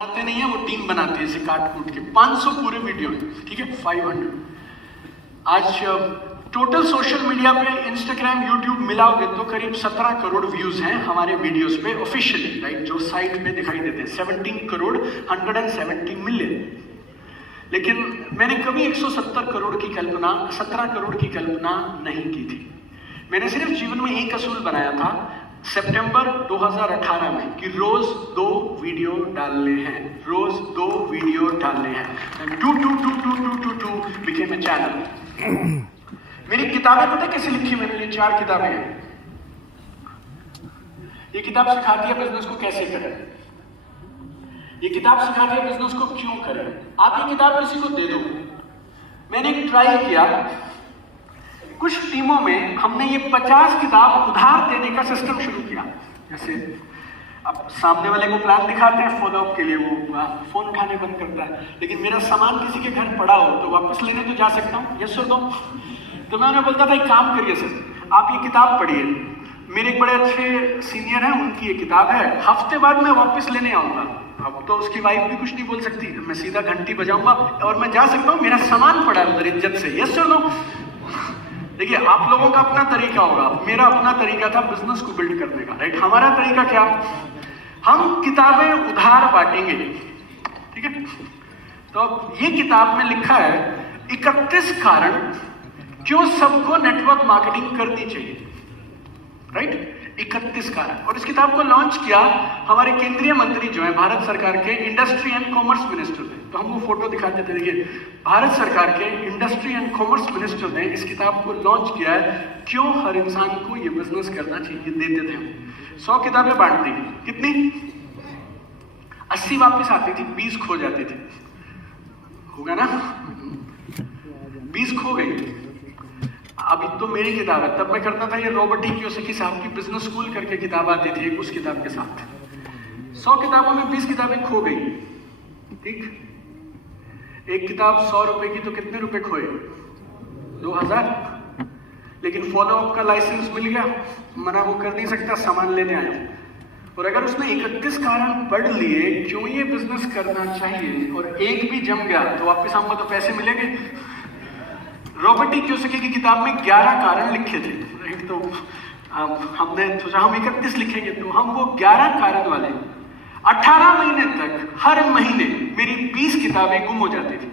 बनाते नहीं है, वो टीम बनाती है इसे काट कूट के। 500 पूरे वीडियो है, ठीक है, 500। आज टोटल सोशल मीडिया पे इंस्टाग्राम यूट्यूब मिलाओगे तो करीब 17 करोड़ व्यूज हैं हमारे वीडियोस पे ऑफिशियली, राइट, जो साइट पे दिखाई देते हैं। 17 करोड़ 170 मिलियन। लेकिन मैंने कभी 170 करोड़ की कल्पना, 17 करोड़ की कल्पना नहीं की थी। मैंने सिर्फ जीवन में एक असूल बनाया था सितंबर 2018 में कि रोज 2 वीडियो डालने हैं, रोज 2 वीडियो डालने हैं। 2 बिकेम अ चैनल। मेरी किताबें पता कैसे लिखी मैंने? ये 4 किताबें हैं। ये किताब सिखाती है बिजनेस को कैसे करें, ये किताब सिखाती है बिजनेस को क्यों करें। आप ये किताब किसी को दे दो। मैंने एक ट्राई किया, कुछ टीमों में हमने ये 50 किताब उधार देने का सिस्टम शुरू किया। जैसे अब सामने वाले को प्लान दिखाते हैं, फॉलो अप के लिए वो फोन उठाने बंद करता है, लेकिन मेरा सामान किसी के घर पड़ा हो तो वापस लेने तो जा सकता हूँ, यस सर। तो मैं उन्हें बोलता था एक काम करिए सर, आप ये किताब पढ़िए, मेरे एक बड़े अच्छे सीनियर हैं, उनकी ये किताब है, हफ्ते बाद मैं वापस लेने आऊंगा। अब तो उसकी वाइफ भी कुछ नहीं बोल सकती, मैं सीधा घंटी बजाऊंगा और मैं जा सकता हूँ, मेरा सामान पड़ा है उधर इज्जत से, यस सर। नो, देखिए आप लोगों का अपना तरीका होगा, मेरा अपना तरीका था बिजनेस को बिल्ड करने का, राइट। हमारा तरीका क्या, हम किताबें उधार बांटेंगे, ठीक है। तो अब ये किताब में लिखा है 31 कारण क्यों सबको नेटवर्क मार्केटिंग करनी चाहिए, राइट। 31 कारण। और इस किताब को लॉन्च किया हमारे केंद्रीय मंत्री जो है भारत सरकार के इंडस्ट्री एंड कॉमर्स मिनिस्टर ने। तो हम वो फोटो दिखाते थे, देखिए भारत सरकार के इंडस्ट्री एंड कॉमर्स मिनिस्टर ने इस किताब को लॉन्च किया है, क्यों हर इंसान को ये बिजनेस करना चाहिए। देते थे हम 100 किताबें बांट दी, कितनी 80 वापस आती थी, 20 खो जाती थी, होगा ना, 20 खो गई। अभी तो मेरी किताब है, तब मैं करता था ये रॉबर्ट कियोसाकी साहब की बिजनेस स्कूल करके किताब आती थी, उस किताब के साथ 100 किताबों में 20 किताबें खो गई, ठीक। एक किताब 100 रुपए की तो कितने रुपए खोए, 2000। लेकिन फॉलो अप का लाइसेंस मिल गया, मना वो कर नहीं सकता, सामान लेने आया। और अगर उसने 31 कारण पढ़ लिए क्यों ये बिजनेस करना चाहिए, और एक भी जम गया तो वापस आऊंगा तो पैसे मिलेंगे। रॉबर्ट कियोसाकी की किताब में 11 कारण लिखे थे, राइट। तो हमने सोचा हम 31 लिखेंगे, तो हम वो 11 कारण वाले 18 महीने तक हर महीने मेरी 20 किताबें गुम हो जाती थी।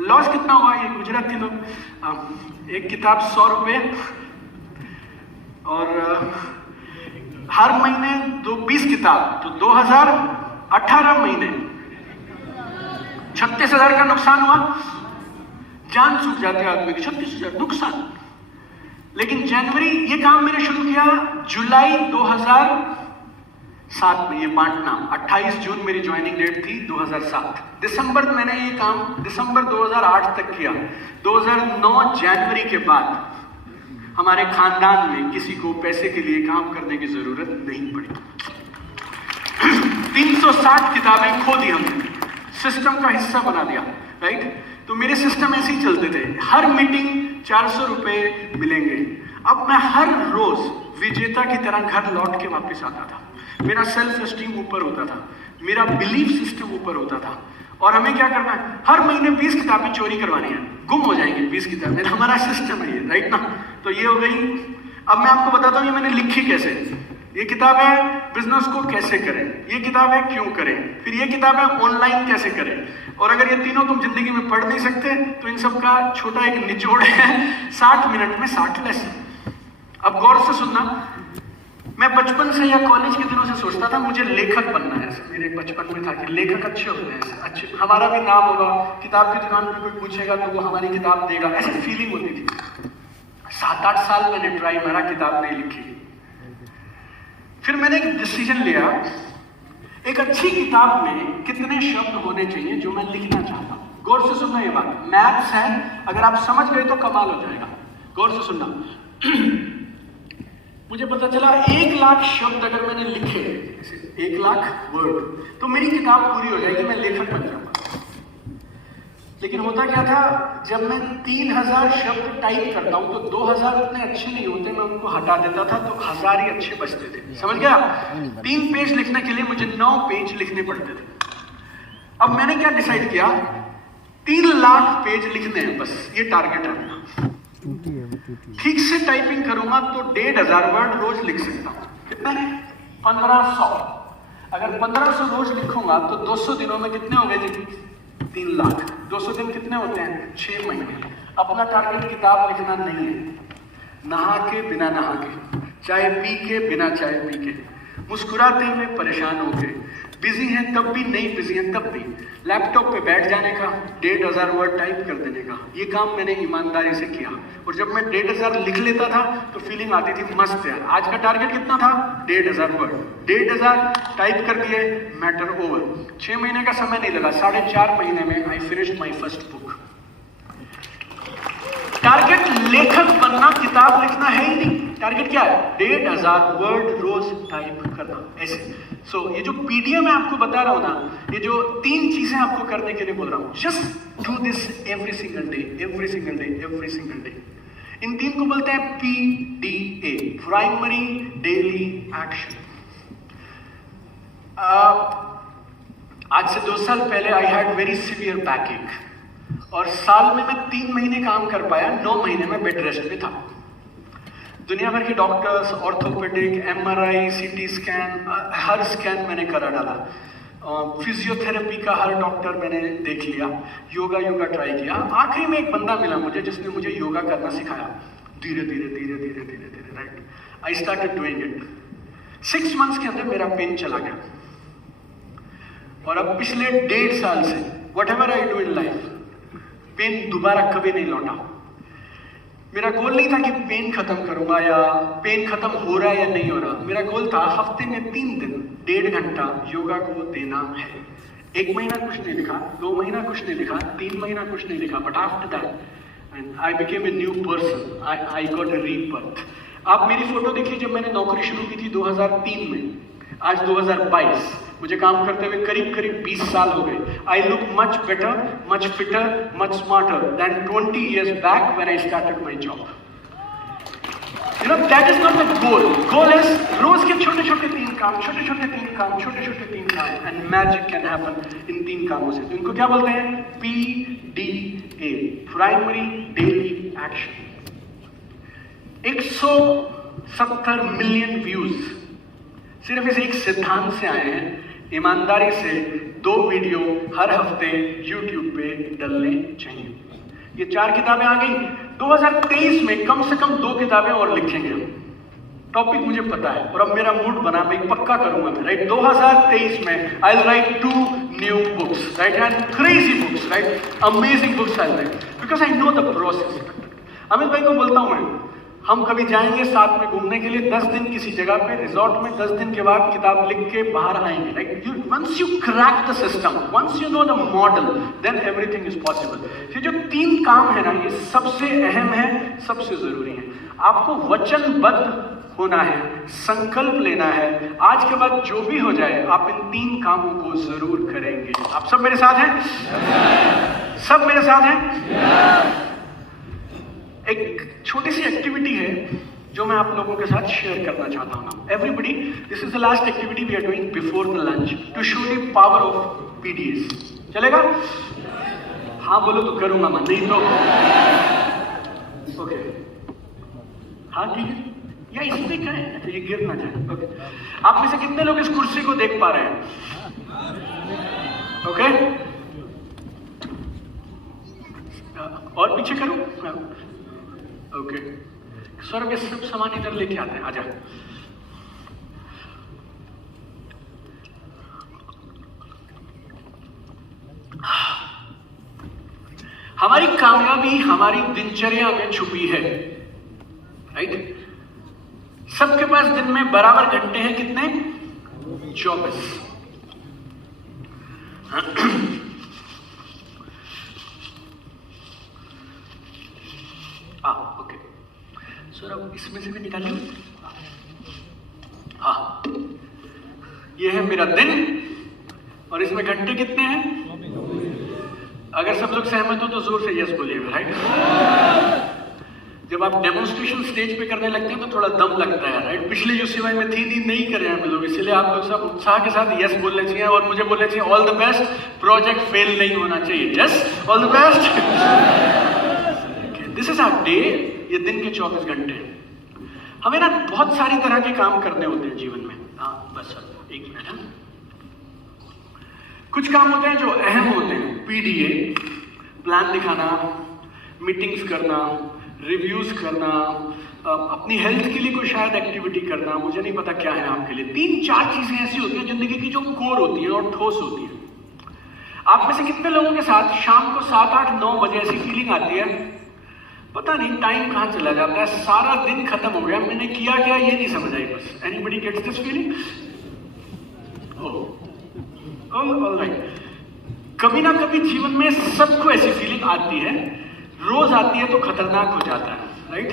लॉस कितना हुआ, ये गुजराती लोग, एक किताब 100 रुपए, और हर महीने 20 किताब, तो 2018 महीने 36,000 का नुकसान हुआ। जान छूट जाते हैं आदमी की, 36,000 नुकसान। लेकिन जनवरी ये काम मैंने शुरू किया, जुलाई 2007 में ये बांटना, 28 जून मेरी ज्वाइनिंग डेट थी 2007। दिसंबर मैंने ये काम दिसंबर 2008 तक किया। 2009 जनवरी के बाद हमारे खानदान में किसी को पैसे के लिए काम करने की जरूरत नहीं पड़ी। 360 किताबें खो दी हमने, सिस्टम का हिस्सा बना दिया, राइट। तो मेरे सिस्टम ऐसे ही चलते थे, हर मीटिंग 400 रुपए मिलेंगे। अब मैं हर रोज विजेता की तरह घर लौट के वापस आता था, मेरा सेल्फ एस्टीम ऊपर होता था, मेरा बिलीफ सिस्टम ऊपर होता था। और हमें क्या करना है, हर महीने 20 किताबें चोरी करवानी है, गुम हो जाएंगी 20 किताबें, हमारा सिस्टम है ये, राइट ना। तो ये हो गई। अब मैं आपको बताता हूँ ये मैंने लिखी कैसे। ये किताब है बिजनेस को कैसे करें, ये किताब है क्यों करें, फिर ये किताब है ऑनलाइन कैसे करें। और अगर ये तीनों तुम जिंदगी में पढ़ नहीं सकते तो इन सब का छोटा एक निचोड़ है, 60 मिनट में 60 लेसन। अब गौर से सुनना, मैं बचपन से या कॉलेज के दिनों से सोचता था मुझे लेखक बनना है। मेरे बचपन में था कि लेखक अच्छे होते हैं, अच्छे, हमारा भी नाम होगा, किताब की दुकान पर कोई पूछेगा तो वो हमारी किताब देगा, ऐसी फीलिंग होती थी। 7-8 साल मैंने ट्राई मारा, किताब नहीं लिखी। फिर मैंने एक डिसीजन लिया, एक अच्छी किताब में कितने शब्द होने चाहिए जो मैं लिखना चाहता हूं। गौर से सुनना ये बात, मैथ्स है, अगर आप समझ गए तो कमाल हो जाएगा। गौर से सुनना। मुझे पता चला 1 लाख शब्द अगर मैंने लिखे, 1 लाख वर्ड, तो मेरी किताब पूरी हो जाएगी, मैं लेखक बन जाऊंगा। लेकिन होता क्या था, जब मैं 3000 शब्द टाइप करता हूँ तो 2000 उतने अच्छे नहीं होते, मैं उनको हटा देता था तो 1000 ही अच्छे बचते थे। समझ गया? 3 पेज लिखने के लिए मुझे 9 पेज लिखने पड़ते थे। अब मैंने क्या डिसाइड किया, 3 लाख पेज लिखने हैं बस, ये टारगेट है अपना। ठीक से टाइपिंग करूंगा तो 1500 वर्ड रोज लिख सकता हूँ। कितने? 1500। अगर 1500 रोज लिखूंगा तो 200 दिनों में कितने हो गए जी? 3 लाख। 200 दिन कितने होते हैं? 6 महीने। अपना टारगेट किताब लिखना नहीं है, नहा के बिना नहा के, चाय पी के बिना चाय पी के, मुस्कुराते हुए परेशान हो गए, बिजी हैं तब भी, नहीं बिजी हैं तब भी, लैपटॉप पे बैठ जाने का, 1500 वर्ड टाइप कर देने का। ये काम मैंने ईमानदारी से किया और जब मैं 1500 लिख लेता था तो फीलिंग आती थी मस्त यार। आज का टारगेट कितना था? 1500 वर्ड। 1500 टाइप कर दिए, मैटर ओवर। 6 महीने का समय नहीं लगा, 4.5 महीने में I finished my first book. Target लेखक बनना, किताब लिखना है ही नहीं। टारगेट क्या है? 1500 वर्ड रोज टाइप करना, ऐसे। ये जो पीडीएफ मैं आपको बता रहा हूं ना, ये जो 3 चीजें आपको करने के लिए बोल रहा हूं, just do this every single day, every single day, every single day. इन 3 को बोलते हैं PDA, प्राइमरी डेली एक्शन। आज से 2 साल पहले आई हैड वेरी सीवियर बैकएक और साल में मैं 3 महीने काम कर पाया, 9 महीने में बेड रेस्ट पे था। दुनिया भर के doctors, orthopedic, MRI, CT scan, हर स्कैन मैंने करा डाला। फिजियोथेरेपी का हर डॉक्टर मैंने देख लिया, योगा ट्राई किया। आखिरी में एक बंदा मिला मुझे जिसने मुझे योगा करना सिखाया, धीरे धीरे धीरे धीरे धीरे धीरे, right. I started doing it. 6 months के अंदर मेरा पेन चला गया और अब पिछले 1.5 साल से whatever I do in life, pain दोबारा कभी नहीं लौटा। मेरा गोल नहीं था कि पेन खत्म करूंगा या पेन खत्म हो रहा है या नहीं हो रहा। मेरा गोल था हफ्ते में 3 दिन 1.5 घंटा योगा को देना है। 1 महीना कुछ नहीं लिखा, 2 महीना कुछ नहीं लिखा, 3 महीना कुछ नहीं लिखा, but after that I became a new person, I got a rebirth. आप मेरी फोटो देखिए, जब मैंने नौकरी शुरू की थी 2003 में, आज 2022, मुझे काम करते हुए करीब 20 साल हो गए। I look much better, much fitter, much smarter than 20 years back when I started my job. You know, that is not the goal. Goal is रोज के छोटे छोटे 3 काम, छोटे छोटे 3 काम, छोटे छोटे 3 काम, and magic can happen इन 3 कामों से। तो इनको क्या बोलते हैं? PDA, primary daily action. 170 million views सिर्फ इस एक सिद्धांत से आए हैं, ईमानदारी से 2 वीडियो हर हफ्ते YouTube पे डलने चाहिए। ये 4 किताबें आ गई। 2023 में कम से कम 2 किताबें और लिखेंगे हम। टॉपिक मुझे पता है और अब मेरा मूड बना, मैं पक्का करूंगा मैं, राइट। 2023 में I will write 2 new books, right, and crazy books, right, amazing books I right, because I know the process. Amit भाई को बोलता हूं मैं, हम कभी जाएंगे साथ में घूमने के लिए 10 दिन किसी जगह पे रिजॉर्ट में, 10 दिन के बाद किताब लिख के बाहर आएंगे, right. Once you crack the system, once you know the model, then everything is possible. ये जो 3 काम है ना, ये सबसे अहम है, सबसे जरूरी है। आपको वचनबद्ध होना है, संकल्प लेना है। आज के बाद जो भी हो जाए, आप इन 3 कामों को जरूर करेंगे। आप सब मेरे साथ हैं? सब मेरे साथ हैं? एक छोटी सी एक्टिविटी है जो मैं आप लोगों के साथ शेयर करना चाहता हूँ। Everybody, this is the last activity we are doing before the lunch to show the power of PDAs। चलेगा? हाँ बोलो तो करूंगा मैं, नहीं तो ओके। हाँ ठीक है, या इसमें करें तो ये गिर ना जाए। ओके, आप में से कितने लोग इस कुर्सी को देख पा रहे हैं? ओके, और पीछे करूं? ओके, सर ये सब सामान इधर लेके आते हैं, आजा। हमारी कामयाबी हमारी दिनचर्या में छुपी है, राइट। सबके पास दिन में बराबर घंटे हैं, कितने? 24। ओके सर, अब इसमें से भी निकालिए। हाँ, ये है मेरा दिन और इसमें घंटे कितने हैं? अगर सब लोग सहमत हो तो जोर से यस बोलिएगा, राइट? जब आप डेमोन्स्ट्रेशन स्टेज पे करने लगते हैं तो थोड़ा दम लगता है, राइट? पिछले जो सिवाय में थी नहीं कर रहे हैं हम लोग, इसलिए आप लोग सब उत्साह के साथ यस बोलने चाहिए और मुझे बोलना चाहिए all the best, project fail नहीं होना चाहिए। Yes, all the best. This is our day, ये दिन के 24 घंटे। हमें ना बहुत सारी तरह के काम करने होते हैं जीवन में। हाँ बस एक मिनट है। कुछ काम होते हैं जो अहम होते हैं, पीडीए, प्लान दिखाना, मीटिंग्स करना, रिव्यूज करना, अपनी हेल्थ के लिए कोई शायद एक्टिविटी करना, मुझे नहीं पता क्या है आपके लिए। 3-4 चीजें ऐसी होती हैं जिंदगी की जो कोर होती है और ठोस होती है। आप में से कितने लोगों के साथ शाम को 7, 8, 9 बजे ऐसी फीलिंग आती है, पता नहीं टाइम कहाँ चला जाता है, सारा दिन खत्म हो गया, मैंने किया क्या ये नहीं समझ आई बस। Anybody gets this feeling? Alright. कभी ना कभी जीवन में सबको ऐसी फीलिंग आती है, रोज आती है तो खतरनाक हो जाता है, राइट?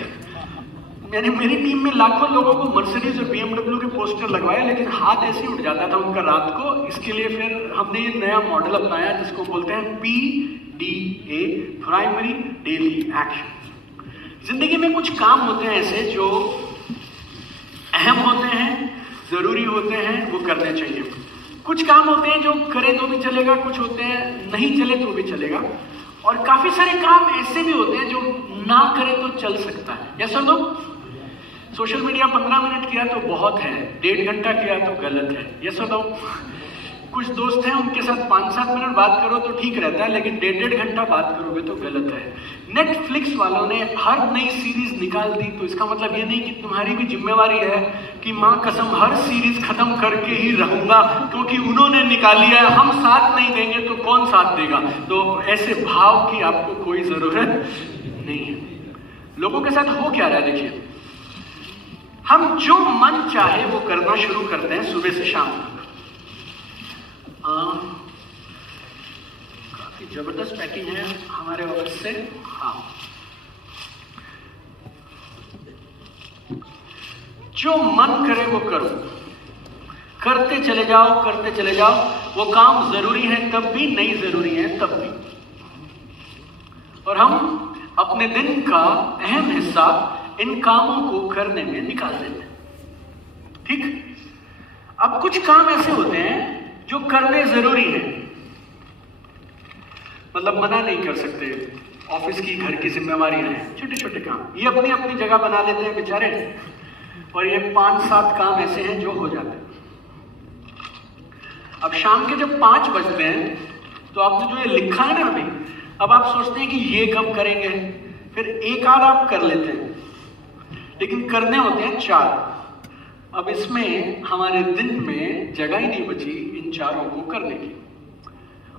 मैंने मेरी टीम में लाखों लोगों को मर्सिडीज और BMW के पोस्टर लगवाए, लेकिन हाथ ऐसे उठ जाता था उनका रात को। इसके लिए फिर हमने ये नया मॉडल अपनाया जिसको बोलते हैं PDA, प्राइमरी डेली एक्शन। जिंदगी में कुछ काम होते हैं ऐसे जो अहम होते हैं, जरूरी होते हैं, वो करने चाहिए। कुछ काम होते हैं जो करें तो भी चलेगा, कुछ होते हैं नहीं चले तो भी चलेगा, और काफी सारे काम ऐसे भी होते हैं जो ना करें तो चल सकता है। यस और नो? सोशल मीडिया 15 मिनट किया तो बहुत है, 1.5 घंटा किया तो गलत है। यस और नो? कुछ दोस्त हैं उनके साथ 5-7 मिनट बात करो तो ठीक रहता है, लेकिन 1.5 घंटा बात करोगे तो गलत है। नेटफ्लिक्स वालों ने हर नई सीरीज निकाल दी, तो इसका मतलब ये नहीं कि तुम्हारी भी जिम्मेवारी है कि माँ कसम हर सीरीज खत्म करके ही रहूंगा, क्योंकि उन्होंने निकाली है, हम साथ नहीं देंगे तो कौन साथ देगा। तो ऐसे भाव की आपको कोई जरूरत नहीं है। लोगों के साथ हो क्या रहा है, देखिए, हम जो मन चाहे वो करना शुरू करते हैं सुबह से शाम तक। काफी जबरदस्त पैकिंग है हमारे ऑफिस से। हाँ, जो मन करे वो करो, करते चले जाओ, करते चले जाओ। वो काम जरूरी है तब भी, नहीं जरूरी है तब भी। और हम अपने दिन का अहम हिस्सा इन कामों को करने में निकाल देते हैं, ठीक? अब कुछ काम ऐसे होते हैं जो करने जरूरी है, मतलब मना नहीं कर सकते। ऑफिस की, घर की जिम्मेवारियां हैं, छोटे छोटे काम, ये अपनी अपनी जगह बना लेते हैं बेचारे। और ये 5-7 काम ऐसे हैं जो हो जाते हैं। अब शाम के जब 5 बजते हैं तो आपने जो ये लिखा है ना अभी, अब आप सोचते हैं कि ये कब करेंगे, फिर एक आध आप कर लेते हैं, लेकिन करने होते हैं 4। अब इसमें हमारे दिन में जगह ही नहीं बची इन 4 को करने की।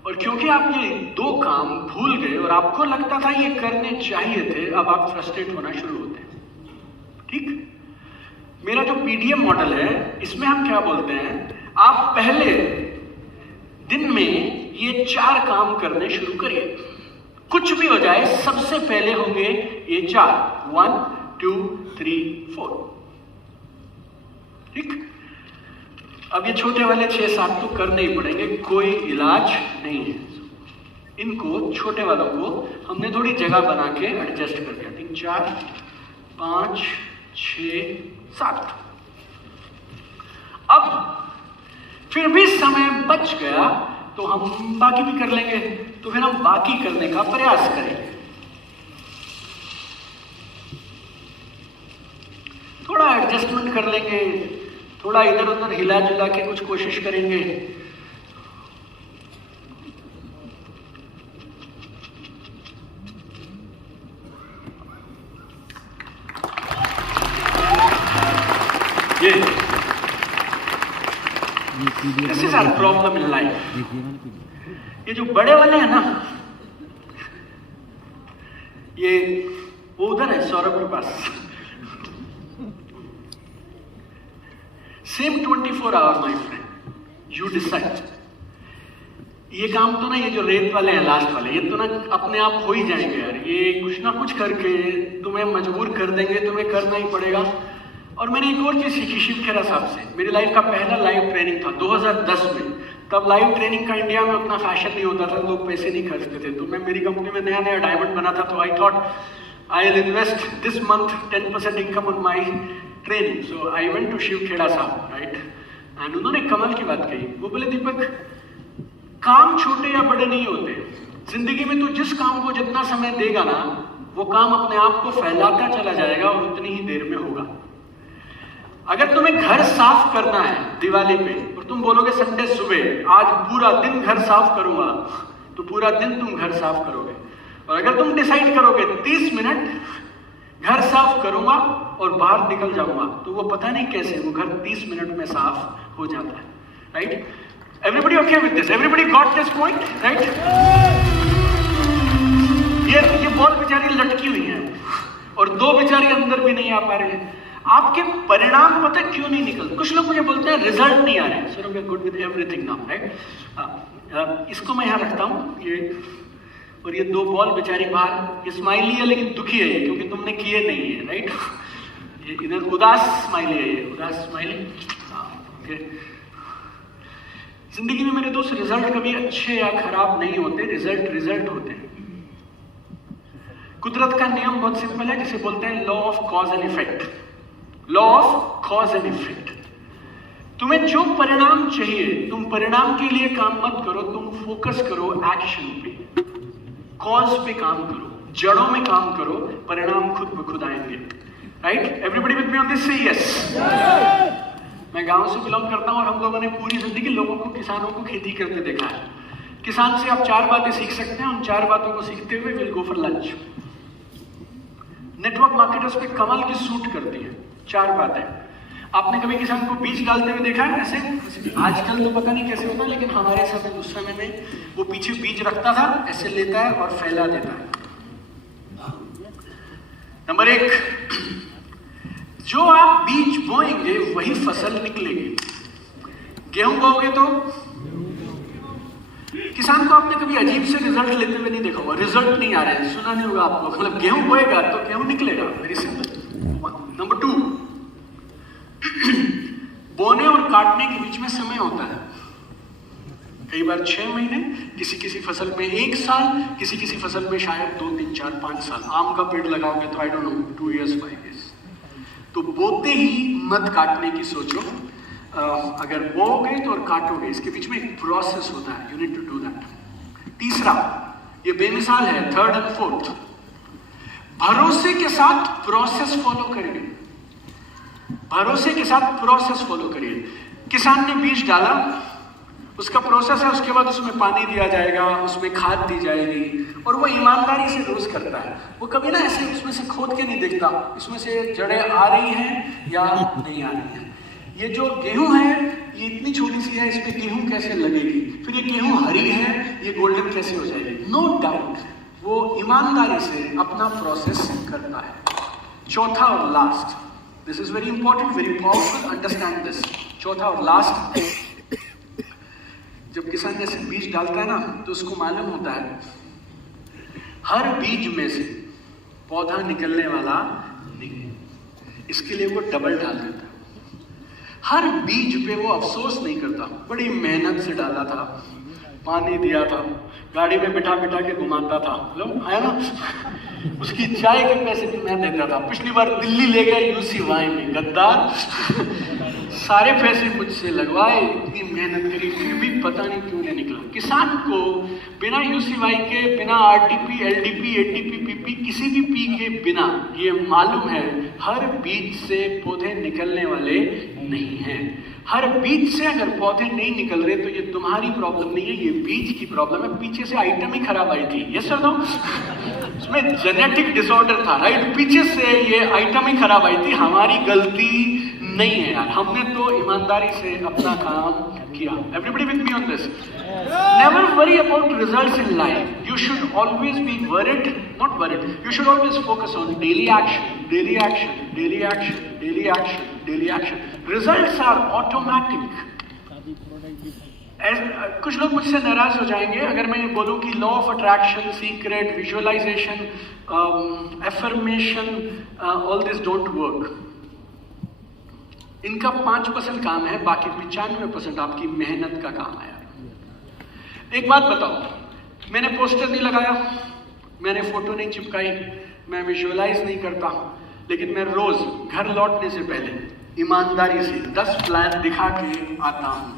और क्योंकि आप ये 2 काम भूल गए और आपको लगता था ये करने चाहिए थे, अब आप फ्रस्ट्रेट होना शुरू होते हैं, ठीक? मेरा जो PDM मॉडल है, इसमें हम क्या बोलते हैं, आप पहले दिन में ये 4 काम करने शुरू करिए। कुछ भी हो जाए, सबसे पहले होंगे ये 4, 1, 2, 3, 4, ठीक? अब ये छोटे वाले 6-7 तो करने ही पड़ेंगे, कोई इलाज नहीं है। इनको छोटे वालों को हमने थोड़ी जगह बना के एडजस्ट कर दिया। 3, 4, 5, 6, 7। अब फिर भी समय बच गया तो हम बाकी भी कर लेंगे, तो फिर हम बाकी करने का प्रयास करेंगे। थोड़ा एडजस्टमेंट कर लेंगे, थोड़ा इधर उधर हिला जुला के कुछ कोशिश करेंगे। This is our problem in life. ये जो बड़े वाले हैं ना, ये वो उधर है सौरभ के पास। Same 24 hour my friend, you decide. ये काम तो ना, ये जो रेत वाले हैं लास्ट वाले, ये तो ना अपने आप हो ही जाएंगे यार। ये कुछ ना कुछ करके तुम्हें मजबूर कर देंगे, तुम्हें करना ही पड़ेगा। और मैंने एक और चीज सीखी शिव खेरा साहब से। मेरी लाइफ का पहला लाइव ट्रेनिंग था 2010 में। तब लाइव ट्रेनिंग का इंडिया में उतना फैशन नहीं होता था, लोग पैसे नहीं खर्चते थे। तो मैं मेरी कंपनी में नया नया डायमंड बना था, तो I thought I will invest this month 10% income on my training. So I went to Shiv Khera साहब, राइट, एंड उन्होंने कमाल की बात कही। वो बोले, दीपक, काम छोटे या बड़े नहीं होते, जिंदगी में तू जिस काम को जितना समय देगा ना, वो काम अपने आप को फैलाता चला जाएगा और उतनी ही देर में होगा। अगर तुम्हें घर साफ करना है दिवाली पे और तुम बोलोगे संडे सुबह आज पूरा दिन घर साफ करूंगा, तो पूरा दिन तुम घर साफ करोगे। और अगर तुम डिसाइड करोगे 30 मिनट घर साफ करूंगा और बाहर निकल जाऊंगा, तो वो पता नहीं कैसे वो घर 30 मिनट में साफ हो जाता है, right? Everybody okay with this? Everybody got this point, right? ये बॉल बेचारी लटकी हुई है और 2 बेचारी अंदर भी नहीं आ पा रहे हैं। आपके परिणाम पता क्यों नहीं निकलते? कुछ लोग मुझे बोलते हैं रिजल्ट नहीं आ रहे, sir we are good with everything now, right? इसको मैं यहाँ रखता हूँ, ये और ये 2 बॉल बेचारी बाहर, ये स्माइली है लेकिन दुखी है क्योंकि तुमने किए नहीं है, राइट? ये इधर उदास स्माइली है, ये उदास स्माइली। ओके, जिंदगी में मेरे दोस्त रिजल्ट कभी अच्छे या खराब नहीं होते, रिजल्ट होते हैं। कुदरत का नियम बहुत सिंपल है, जिसे बोलते हैं law of cause and effect. Law of cause and effect. तुम्हें जो परिणाम चाहिए, तुम परिणाम के लिए काम मत करो, तुम फोकस करो एक्शन पे, कॉज पे काम करो, जड़ों में काम करो, परिणाम खुद ब खुद आएंगे, right? Everybody with me on this? से यस। मैं गांव से बिलोंग करता हूं और हम लोगों ने पूरी जिंदगी लोगों को, किसानों को खेती करते देखा है। किसान से आप 4 बातें सीख सकते हैं, उन 4 बातों को सीखते हुए will go for lunch. Network marketers पे कमाल की सूट करती है 4 बातें। आपने कभी किसान को बीज डालते हुए देखा है? ऐसे आजकल तो पता नहीं कैसे होता, लेकिन हमारे समय उस समय में वो पीछे बीज रखता था, ऐसे लेता है और फैला देता है। नंबर 1, जो आप बीज बोएंगे वही फसल निकलेगी। गेहूं बोओगे तो किसान को आपने कभी अजीब से रिजल्ट लेते हुए नहीं देखा होगा, रिजल्ट नहीं आ रहा है, सुना नहीं होगा आपको, मतलब गेहूं बोएगा तो गेहूं निकलेगा, वेरी सिंपल। नंबर 2, बोने और काटने के बीच में समय होता है, कई बार 6 महीने, किसी फसल में 1 साल, किसी फसल में शायद 2, 3, 4, 5 साल। आम का पेड़ लगाओगे तो I don't know 2 years 5 years. तो बोते ही मत काटने की सोचो, अगर बोओगे तो और काटोगे, इसके बीच में एक प्रोसेस होता है, you need to do that. तीसरा, ये बेमिसाल है, 3rd एंड 4th, भरोसे के साथ प्रोसेस फॉलो करिए। भरोसे के साथ प्रोसेस फॉलो करिए। किसान ने बीज डाला, उसका प्रोसेस है, उसके बाद उसमें पानी दिया जाएगा, उसमें खाद दी जाएगी, और वो ईमानदारी से रोज करता है। वो कभी ना ऐसे उसमें से खोद के नहीं देखता, इसमें से जड़ें आ रही हैं या नहीं आ रही हैं। ये जो गेहूं है, ये इतनी छोटी सी है, इस पे गेहूं कैसे लगेगी, फिर ये गेहूं हरी है, ये गोल्डन कैसे हो जाएगी। नो डाउट वो ईमानदारी से अपना प्रोसेस करता है। चौथा और last, this is very important, very powerful, understand this. चौथा और लास्ट, जब किसान जैसे बीज डालता है ना, तो उसको मालूम होता है हर बीज में से पौधा निकलने वाला नहीं, इसके लिए वो डबल डाल देता है। हर बीज पे वो अफसोस नहीं करता, बड़ी मेहनत से डाला था, पानी दिया था, गाड़ी में बिठा बिठा के घुमाता था, लो है ना, उसकी चाय के पैसे भी मैं देता था। पिछली बार दिल्ली ले गया यूसीवाई में, गद्दार, सारे पैसे मुझसे लगवाए, इतनी मेहनत करी, फिर भी पता नहीं क्यों नहीं निकला। किसान को बिना यूसीवाई के, बिना आरटीपी, एलडीपी, एटीपी, पीपी, किसी भी पी के बिना ये मालूम है हर बीज से पौधे निकलने वाले नहीं हैं। हर बीज से अगर पौधे नहीं निकल रहे तो ये तुम्हारी प्रॉब्लम नहीं है, ये बीज की प्रॉब्लम है। पीछे से आइटम ही खराब आई थी, यस सर, नो, उसमें जेनेटिक डिसऑर्डर था, राइट? पीछे से ये आइटम ही खराब आई थी, हमारी गलती नहीं है यार, हमने तो ईमानदारी से अपना काम किया। Everybody with me on this? Never worry about results in life, you should always be worried, not worried, you should always focus on daily action, daily action, daily action, daily action, daily action. Results are automatic. कुछ लोग मुझसे नाराज हो जाएंगे अगर मैं ये बोलूं कि law of attraction, secret, visualization, affirmation, all this don't work. इनका 5% काम है, बाकी 95% आपकी मेहनत का काम है। एक बात बताओ, मैंने पोस्टर नहीं लगाया, मैंने फोटो नहीं चिपकाई, मैं विजुअलाइज नहीं करता, लेकिन मैं रोज घर लौटने से पहले ईमानदारी से 10 प्लान दिखा के आता हूं।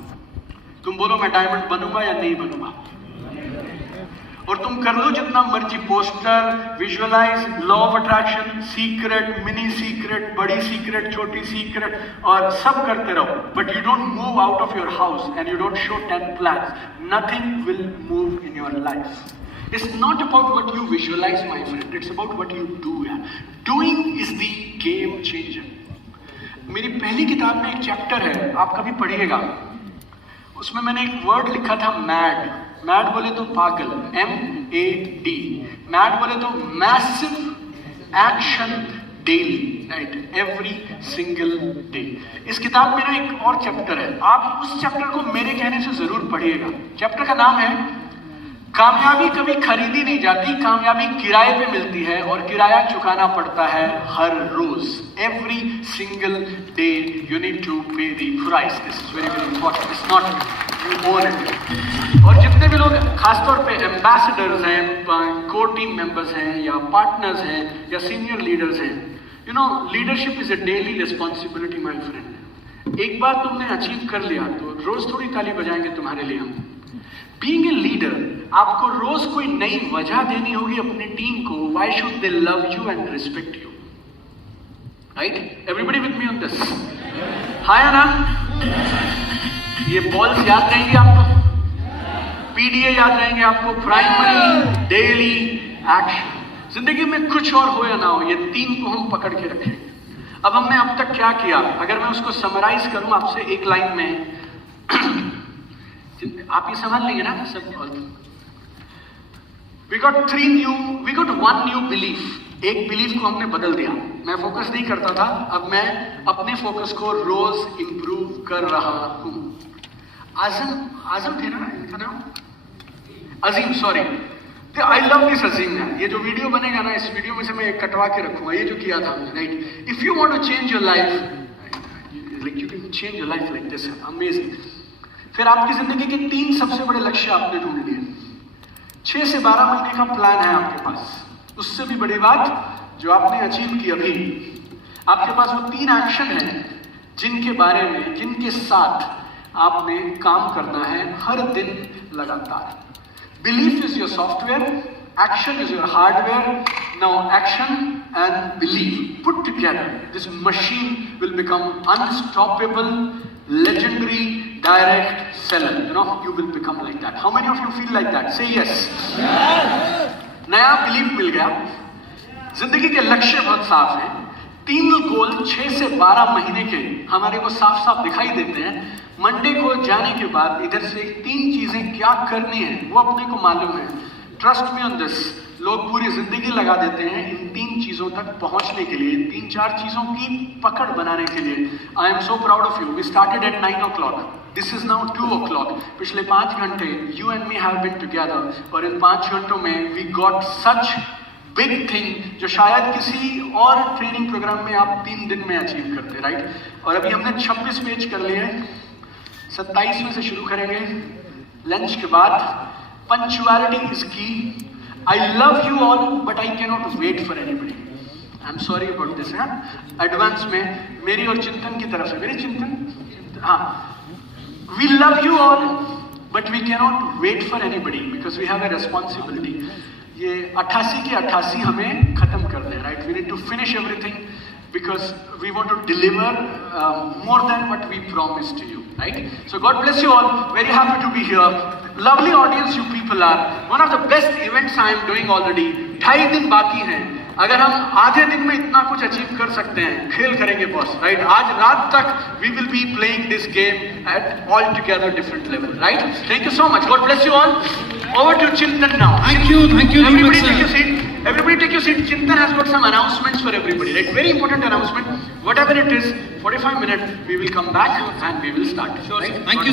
तुम बोलो मैं डायमंड बनूंगा या नहीं बनूंगा, और तुम कर लो जितना मर्जी poster, visualize, law of attraction, secret, mini secret, बड़ी सीक्रेट, छोटी सीक्रेट, और सब करते रहो, but you don't move out of your house and you don't show 10 plans, nothing will move in your life. It's not about what you visualize, my friend. It's about what you do. Doing is the game changer. मेरी पहली किताब में एक chapter है, आप कभी पढ़िएगा, उसमें मैंने एक वर्ड लिखा था मैड। मैड बोले तो पागल, MAD। मैड बोले तो massive action daily, right, every single day. इस किताब में ना एक और चैप्टर है, आप उस चैप्टर को मेरे कहने से जरूर पढ़िएगा। चैप्टर का नाम है कामयाबी कभी खरीदी नहीं जाती, कामयाबी किराए पे मिलती है और किराया चुकाना पड़ता है हर रोज। Every single day you need to pay the price. This is very very important, it's not you own it. और जितने भी लोग खासतौर पे एम्बेसडर्स हैं, कोर टीम मेंबर्स हैं, या पार्टनर्स हैं, या सीनियर लीडर्स हैं, you know leadership is a daily responsibility my friend. एक बार तुमने अचीव कर लिया तो रोज थोड़ी ताली बजाएंगे तुम्हारे लिए हम। बीइंग ए लीडर, आपको रोज कोई नई वजह देनी होगी अपनी टीम को, why should they love you and respect you, right? Everybody with me on this? हाय ना, ये बॉल्स याद रहेंगे आपको, PDA याद रहेंगे आपको, प्राइमरी, डेली, एक्शन। जिंदगी में कुछ और हो या ना हो, ये 3 को हम पकड़ के रखें। अब हमने अब तक क्या किया, अगर मैं उसको समराइज करूं आपसे एक लाइन में, आप ये समझ लेंगे ना सब। We got one new belief. एक बिलीफ को हमने बदल दिया। मैं फोकस नहीं करता था, अब मैं अपने फोकस को रोज इंप्रूव कर रहा हूं। आजम थे ना इनका नाम, अजीम, सॉरी। आई लव दिस अजीम यार। ये जो वीडियो बनेगा ना, इस वीडियो में से मैं एक कटवा के रखूंगा, ये जो किया था हमने, right? If you want to change your life, like you can change your life like this, amazing. फिर आपकी जिंदगी के 3 सबसे बड़े लक्ष्य आपने ढूंढ लिए। 6 से 12 महीने का प्लान है आपके पास। उससे भी बड़ी बात जो आपने अचीव की अभी, आपके पास वो 3 एक्शन हैं जिनके बारे में, जिनके साथ आपने काम करना है हर दिन लगातार। Belief is your software, action is your hardware. Now action and belief put together, this machine will become unstoppable, legendary, direct seller. You know, you will become like that. How many of you feel like that? Say yes. नया belief मिल गया। जिंदगी के लक्ष्य बहुत साफ हैं। 3 गोल 6 से 12 महीने के हमारे को साफ साफ दिखाई देते हैं। मंडे को जाने के बाद इधर से 3 चीजें क्या करनी है वो अपने को मालूम है। Trust me on this. लोग पूरी जिंदगी लगा देते हैं इन 3 चीजों तक पहुंचने के लिए, 3-4 चीजों की पकड़ बनाने के लिए। I am so proud of you. We started at 9 o'clock. This is now 2 o'clock. पिछले 5 घंटे you and me have been together, और इन 5 घंटों में we got such big thing जो शायद किसी और ट्रेनिंग प्रोग्राम में आप 3 दिन में अचीव करते, राइट? और अभी हमने 26 पेज कर लिए, 27वें से शुरू करेंगे लंच के बाद। पंक्चुअलिटी इज की। I love you all, but I cannot wait for anybody. I'm sorry about this. Advance में मेरी और चिंतन की तरफ से, मेरी चिंतन, हाँ, we love you all, but we cannot wait for anybody because we have a responsibility. ये 88 के 88 हमें खत्म कर दें, right? We need to finish everything because we want to deliver more than what we promised to you, right? So God bless you all. Very happy to be here. Lovely audience you people are. One of the best events I am doing already. 2.5 दिन बाकी हैं। अगर हम आधे दिन में इतना कुछ अचीव कर सकते हैं, खेल करेंगे बॉस, राइट? आज रात तक we will be playing this game at altogether different level, right? Thank you so much. God bless you all. Over to Chintan now. Thank you. Everybody take your seat. Everybody take your seat. Chintan has got some announcements for everybody, right? Very important announcement. Whatever it is, 45 minutes, we will come back and we will start. Sure, right? thank you.